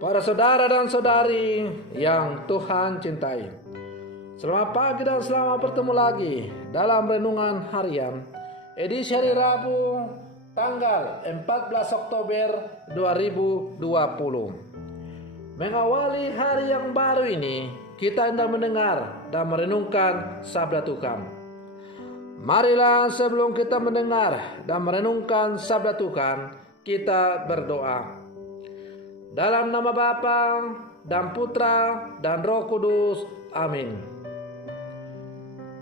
Para saudara dan saudari yang Tuhan cintai, selamat pagi dan selamat bertemu lagi dalam Renungan Harian edisi hari Rabu tanggal 14 Oktober 2020. Mengawali hari yang baru ini, kita hendak mendengar dan merenungkan sabda Tuhan. Marilah sebelum kita mendengar dan merenungkan sabda Tuhan, kita berdoa. Dalam nama Bapa dan Putra dan Roh Kudus. Amin.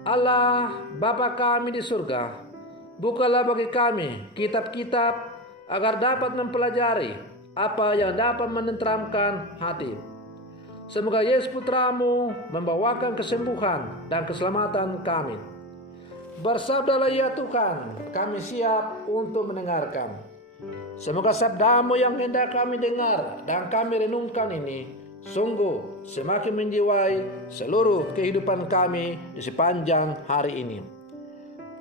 Allah Bapa kami di surga, bukalah bagi kami kitab-kitab agar dapat mempelajari apa yang dapat menenteramkan hati. Semoga Yesus Putramu membawakan kesembuhan dan keselamatan kami. Bersabdalah ya Tuhan, kami siap untuk mendengarkan. Semoga sabdamu yang hendak kami dengar dan kami renungkan ini sungguh semakin menjiwai seluruh kehidupan kami di sepanjang hari ini.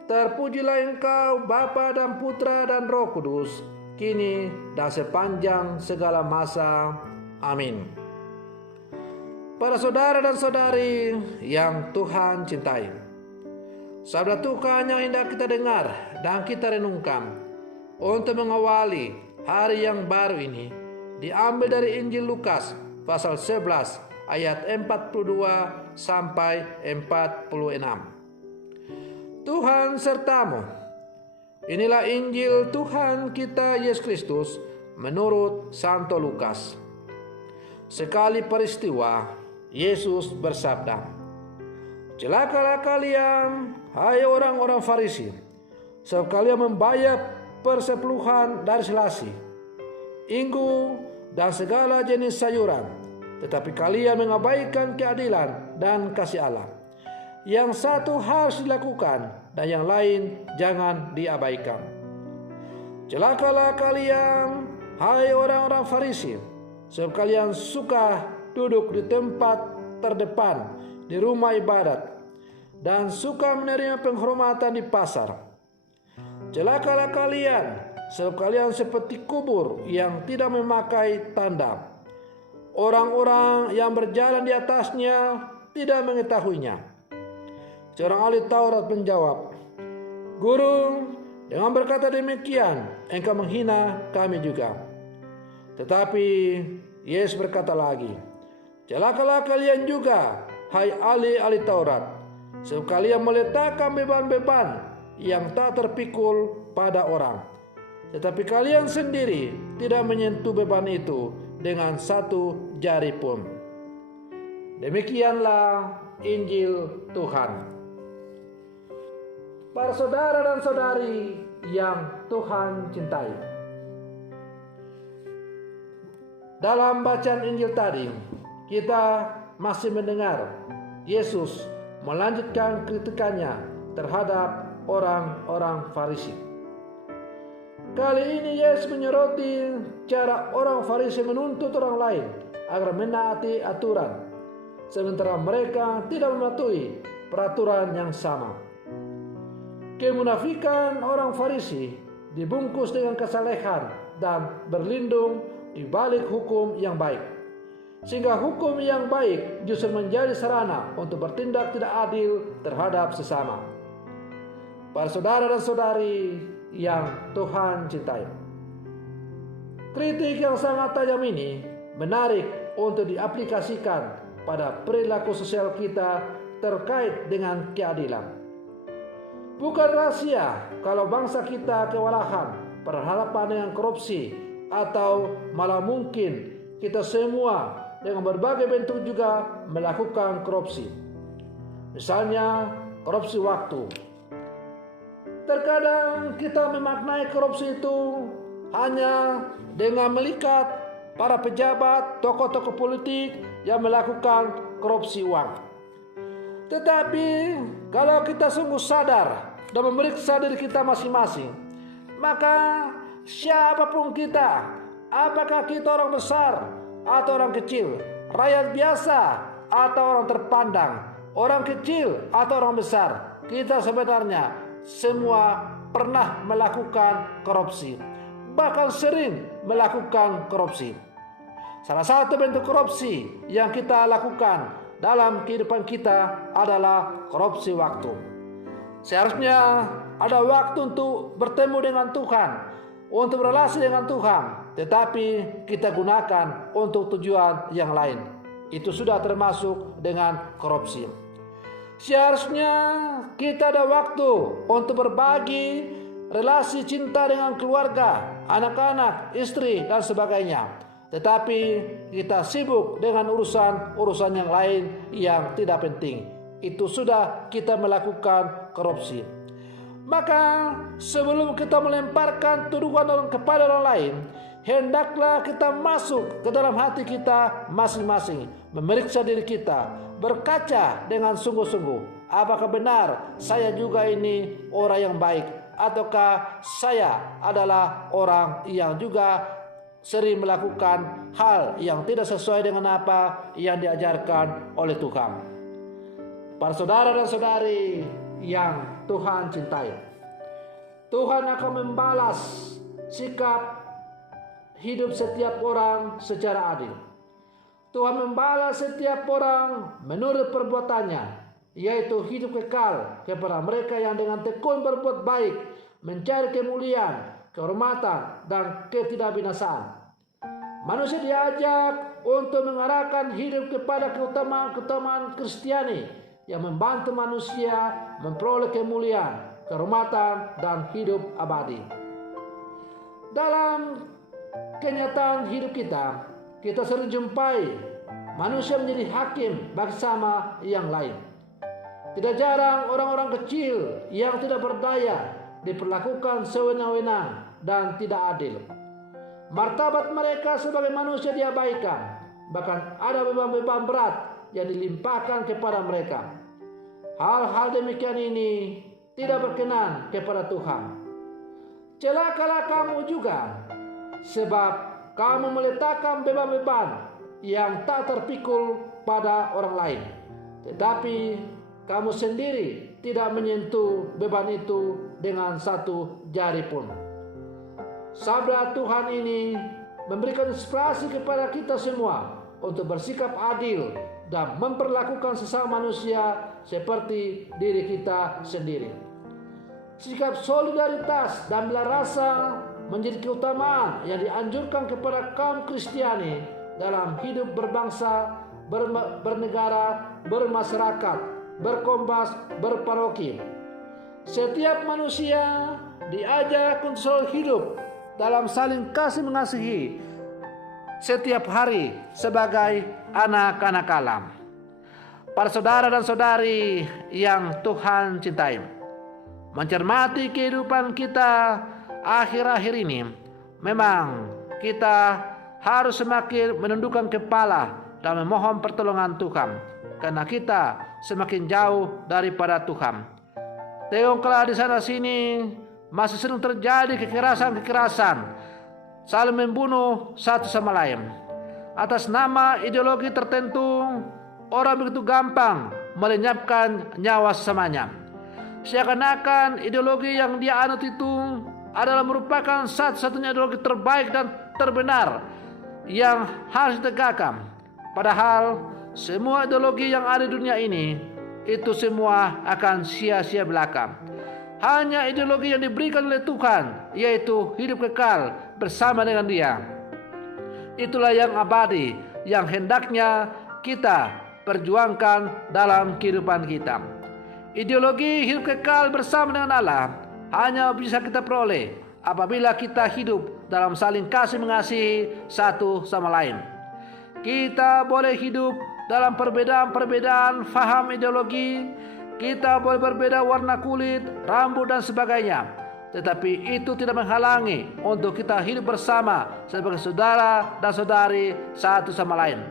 Terpujilah Engkau Bapa dan Putra dan Roh Kudus, kini dan sepanjang segala masa. Amin. Para saudara dan saudari yang Tuhan cintai, sabda Tuhan yang hendak kita dengar dan kita renungkan untuk mengawali hari yang baru ini diambil dari Injil Lukas pasal 11 ayat 42 sampai 46. Tuhan sertamu. Inilah Injil Tuhan kita Yesus Kristus menurut Santo Lukas. Sekali peristiwa, Yesus bersabda, "Celakalah kalian, hai orang-orang Farisi, sebab kalian membayar persepuluhan dari selasi, inggu, dan segala jenis sayuran, tetapi kalian mengabaikan keadilan dan kasih Allah. Yang satu harus dilakukan dan yang lain jangan diabaikan. Celakalah kalian, hai orang-orang Farisi, sebab kalian suka duduk di tempat terdepan di rumah ibadat dan suka menerima penghormatan di pasar. Celakalah kalian, sebab kalian seperti kubur yang tidak memakai tanda. Orang-orang yang berjalan di atasnya tidak mengetahuinya." Seorang ahli Taurat menjawab, "Guru, dengan berkata demikian, engkau menghina kami juga." Tetapi Yesus berkata lagi, "Celakalah kalian juga, hai ahli-ahli Taurat, sebab kalian meletakkan beban-beban yang tak terpikul pada orang, tetapi kalian sendiri tidak menyentuh beban itu dengan satu jari pun." Demikianlah Injil Tuhan. Para saudara dan saudari yang Tuhan cintai, dalam bacaan Injil tadi kita masih mendengar Yesus melanjutkan kritikannya terhadap orang-orang Farisi. Kali ini Yesus menyoroti cara orang Farisi menuntut orang lain agar menaati aturan, sementara mereka tidak mematuhi peraturan yang sama. Kemunafikan orang Farisi dibungkus dengan kesalehan dan berlindung di balik hukum yang baik, sehingga hukum yang baik justru menjadi sarana untuk bertindak tidak adil terhadap sesama. Para saudara dan saudari yang Tuhan cintai, kritik yang sangat tajam ini menarik untuk diaplikasikan pada perilaku sosial kita terkait dengan keadilan. Bukan rahasia kalau bangsa kita kewalahan berhadapan dengan korupsi, atau malah mungkin kita semua dengan berbagai bentuk juga melakukan korupsi. Misalnya korupsi waktu. Terkadang kita memaknai korupsi itu hanya dengan melihat para pejabat, tokoh-tokoh politik yang melakukan korupsi uang. Tetapi kalau kita sungguh sadar dan memeriksa diri kita masing-masing, maka siapapun kita, apakah kita orang besar atau orang kecil, rakyat biasa atau orang terpandang, orang kecil atau orang besar, kita sebenarnya semua pernah melakukan korupsi, bahkan sering melakukan korupsi. Salah satu bentuk korupsi yang kita lakukan dalam kehidupan kita adalah korupsi waktu. Seharusnya ada waktu untuk bertemu dengan Tuhan, untuk berrelasi dengan Tuhan, tetapi kita gunakan untuk tujuan yang lain. Itu sudah termasuk dengan korupsi. Seharusnya kita ada waktu untuk berbagi relasi cinta dengan keluarga, anak-anak, istri, dan sebagainya. Tetapi kita sibuk dengan urusan yang lain yang tidak penting. Itu sudah kita melakukan korupsi. Maka sebelum kita melemparkan tuduhan kepada orang lain, hendaklah kita masuk ke dalam hati kita masing-masing, memeriksa diri kita, berkaca dengan sungguh-sungguh. Apakah benar saya juga ini orang yang baik, ataukah saya adalah orang yang juga sering melakukan hal yang tidak sesuai dengan apa yang diajarkan oleh Tuhan. Para saudara dan saudari yang Tuhan cintai, Tuhan akan membalas sikap hidup setiap orang secara adil. Tuhan membalas setiap orang menurut perbuatannya, yaitu hidup kekal kepada mereka yang dengan tekun berbuat baik, mencari kemuliaan, kehormatan, dan ketidakbinasaan. Manusia diajak untuk mengarahkan hidup kepada keutamaan Kristiani yang membantu manusia memperoleh kemuliaan, kehormatan, dan hidup abadi. Dalam kenyataan hidup kita sering jumpai manusia menjadi hakim bersama yang lain. Tidak jarang orang-orang kecil yang tidak berdaya diperlakukan sewenang-wenang dan tidak adil. Martabat mereka sebagai manusia diabaikan, bahkan ada beban-beban berat yang dilimpahkan kepada mereka. Hal-hal demikian ini tidak berkenan kepada Tuhan. Celakalah kamu juga, sebab kamu meletakkan beban-beban yang tak terpikul pada orang lain, tetapi kamu sendiri tidak menyentuh beban itu dengan satu jari pun. Sabda Tuhan ini memberikan inspirasi kepada kita semua untuk bersikap adil dan memperlakukan sesama manusia seperti diri kita sendiri. Sikap solidaritas dan belas rasa menjadi keutamaan yang dianjurkan kepada kaum Kristiani dalam hidup berbangsa, bernegara, bermasyarakat, berkombas, berparoki. Setiap manusia diajak untuk selalu hidup dalam saling kasih mengasihi setiap hari sebagai anak-anak alam. Para saudara dan saudari yang Tuhan cintai, mencermati kehidupan kita akhir-akhir ini, memang kita harus semakin menundukkan kepala dan memohon pertolongan Tuhan, karena kita semakin jauh daripada Tuhan. Tengoklah di sana sini masih sering terjadi kekerasan, saling membunuh satu sama lain. Atas nama ideologi tertentu, orang begitu gampang melenyapkan nyawa sesamanya. Seakan-akan ideologi yang dia anut itu adalah merupakan satu-satunya ideologi terbaik dan terbenar yang harus ditegakkan. Padahal semua ideologi yang ada di dunia ini itu semua akan sia-sia belaka. Hanya ideologi yang diberikan oleh Tuhan, yaitu hidup kekal bersama dengan Dia. Itulah yang abadi, yang hendaknya kita perjuangkan dalam kehidupan kita. Ideologi hidup kekal bersama dengan Allah hanya bisa kita peroleh apabila kita hidup dalam saling kasih mengasihi satu sama lain. Kita boleh hidup dalam perbedaan-perbedaan faham ideologi. Kita boleh berbeda warna kulit, rambut, dan sebagainya. Tetapi itu tidak menghalangi untuk kita hidup bersama sebagai saudara dan saudari satu sama lain.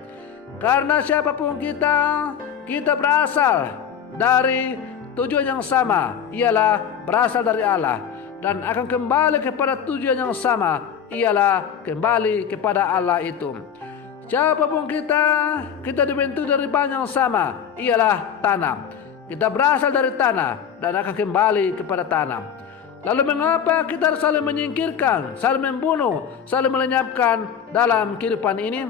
Karena siapapun kita berasal dari tujuan yang sama, ialah berasal dari Allah. Dan akan kembali kepada tujuan yang sama, ialah kembali kepada Allah itu. Siapapun kita dibentuk dari bahan yang sama, ialah tanah. Kita berasal dari tanah dan akan kembali kepada tanah. Lalu mengapa kita harus saling menyingkirkan, saling membunuh, saling melenyapkan dalam kehidupan ini?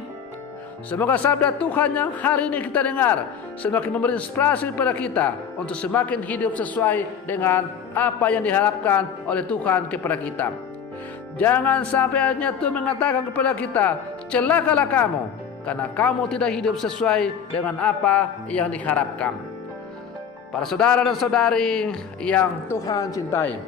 Semoga sabda Tuhan yang hari ini kita dengar semakin memberi inspirasi kepada kita untuk semakin hidup sesuai dengan apa yang diharapkan oleh Tuhan kepada kita. Jangan sampai akhirnya Tuhan mengatakan kepada kita, celakalah kamu, karena kamu tidak hidup sesuai dengan apa yang diharapkan. Para saudara dan saudari yang Tuhan cintai,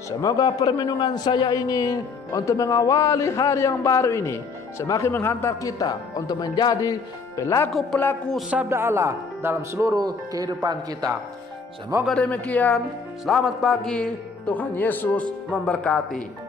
semoga permenungan saya ini untuk mengawali hari yang baru ini semakin menghantar kita untuk menjadi pelaku-pelaku sabda Allah dalam seluruh kehidupan kita. Semoga demikian. Selamat pagi. Tuhan Yesus memberkati.